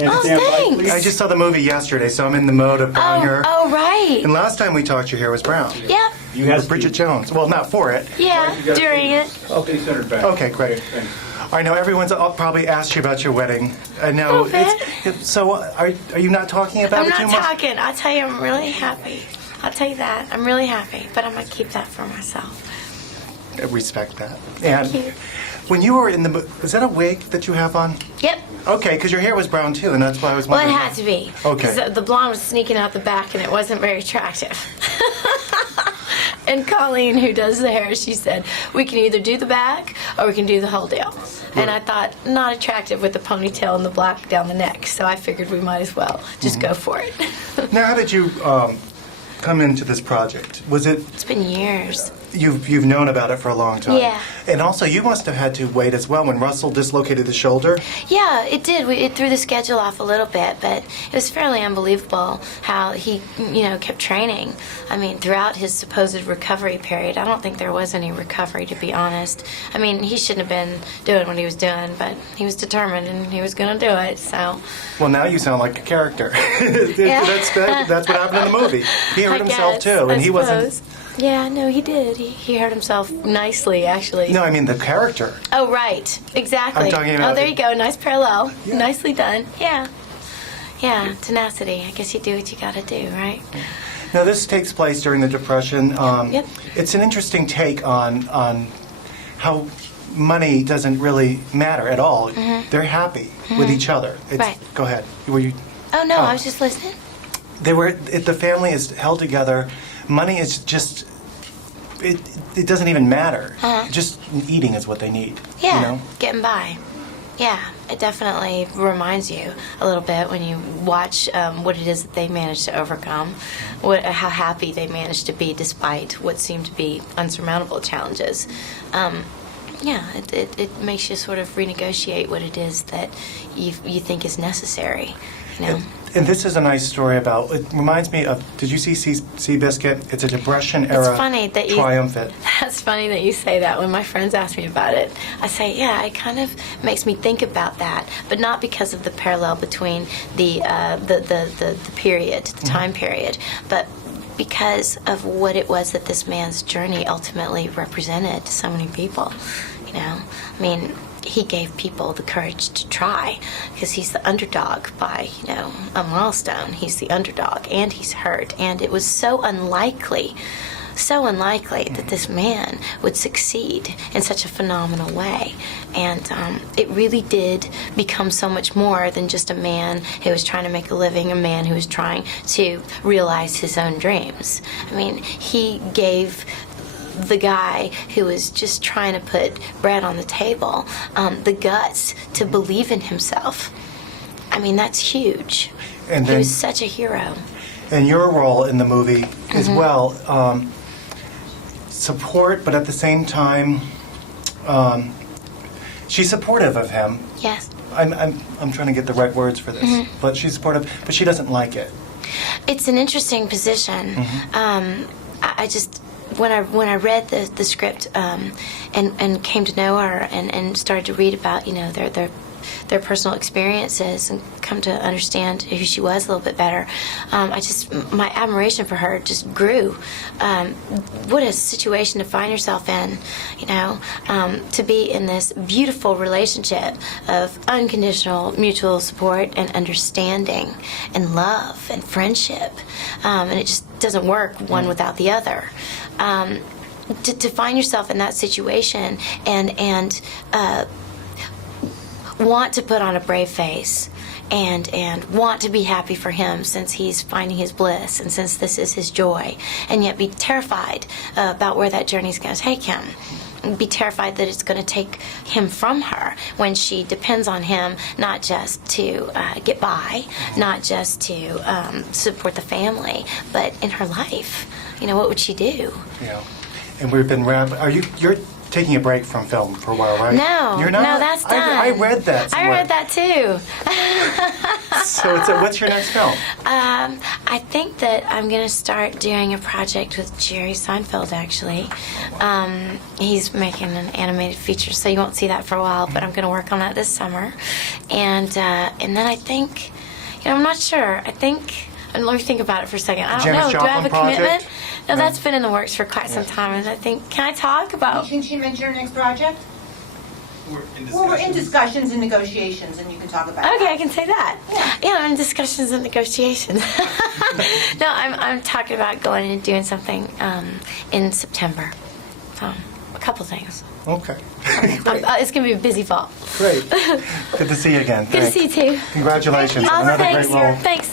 Oh, thanks. I just saw the movie yesterday, so I'm in the mode of buying her. Oh, right. And last time we talked, your hair was brown. Yeah. You had Bridget Jones. Well, not for it. Yeah, during it. Stay centered back. Okay, great. I know everyone's probably asked you about your wedding. I know. So, are you not talking about I'm it too not much? talking. I'll tell you, I'm really happy. I'll tell you that. I'm really happy, but I'm going to keep that for myself. I respect that. And Thank you. when you were in the is that a wig that you have on? Yep. Okay, because your hair was brown too, and that's why I was Well, wondering. it had to be. Okay. 'Cause the blonde was sneaking out the back, and it wasn't very attractive. And Colleen, who does the hair, she said, we can either do the back or we can do the whole deal. And I thought, not attractive with the ponytail and the black down the neck, so I figured we might as well just go for it. Now, how did you come into this project? Was it It's been years. you've known about it for a long time? Yeah. And also, you must have had to wait as well when Russell dislocated the shoulder. Yeah, it did. It threw the schedule off a little bit, but it was fairly unbelievable how he, kept training. I mean, throughout his supposed recovery period, I don't think there was any recovery, to be honest. I mean, he shouldn't have been doing what he was doing, but he was determined and he was going to do it, so. Well, now you sound like a character. Yeah. That's what happened in the movie. He hurt himself too, and he wasn't. Yeah, no, he did. He hurt himself nicely, actually. No, I mean the character. Oh, right. Exactly. I'm talking about there you go. Nice parallel. Yeah. Nicely done. Yeah. Yeah, tenacity. I guess you do what you gotta do, right? Now, this takes place during the Depression. Yep. It's an interesting take on how money doesn't really matter at all. They're happy with each other. Right. Go ahead. Were you? Oh, no, I was just listening. The family is held together. Money is just. It doesn't even matter. Just eating is what they need. Yeah, getting by. Yeah, it definitely reminds you a little bit when you watch what it is that they managed to overcome, how happy they managed to be despite what seemed to be unsurmountable challenges. Yeah, it makes you sort of renegotiate what it is that you think is necessary, And this is a nice story about. It reminds me of. Did you see Seabiscuit? It's a Depression era. It's funny that triumphant. That's funny that you say that. When my friends ask me about it, I say, yeah, it kind of makes me think about that, but not because of the parallel between the period, the time period, but because of what it was that this man's journey ultimately represented to so many people. I mean, he gave people the courage to try because he's the underdog by, a milestone. He's the underdog and he's hurt. And it was so unlikely that this man would succeed in such a phenomenal way. And it really did become so much more than just a man who was trying to make a living, a man who was trying to realize his own dreams. I mean, he gave the guy who was just trying to put bread on the table the guts to believe in himself. I mean, that's huge. And he then, was such a hero. And your role in the movie as well, support, but at the same time, she's supportive of him. Yes. I'm trying to get the right words for this, but she's supportive, but she doesn't like it. It's an interesting position. I just. When I read the script and came to know her and started to read about their personal experiences and come to understand who she was a little bit better, my admiration for her just grew. What a situation to find yourself in, to be in this beautiful relationship of unconditional mutual support and understanding and love and friendship, and it just doesn't work one without the other. To find yourself in that situation and want to put on a brave face and want to be happy for him since he's finding his bliss and since this is his joy, and yet be terrified about where that journey's going to take him. Be terrified that it's going to take him from her when she depends on him not just to get by, not just to support the family, but in her life. What would she do? Yeah. And we've been you're taking a break from film for a while, right? No. You're not? No, that's done. I read that somewhere. I read that too. So what's your next film? I think that I'm going to start doing a project with Jerry Seinfeld, actually. He's making an animated feature, so you won't see that for a while, but I'm going to work on that this summer. And then I think, I'm not sure. I think, and let me think about it for a second. I don't Janis know. Do I have a Joplin commitment? project? No, that's been in the works for quite some time. And I think, can I talk about? Can she mention her next project? We're in discussions and negotiations, and you can talk about it. Okay, I can say that. Yeah, I'm in discussions and negotiations. No, I'm talking about going and doing something in September. A couple things. Okay. It's going to be a busy fall. Great. Good to see you again. Good to see you too. Congratulations. Oh, Another thanks. great role. Thanks.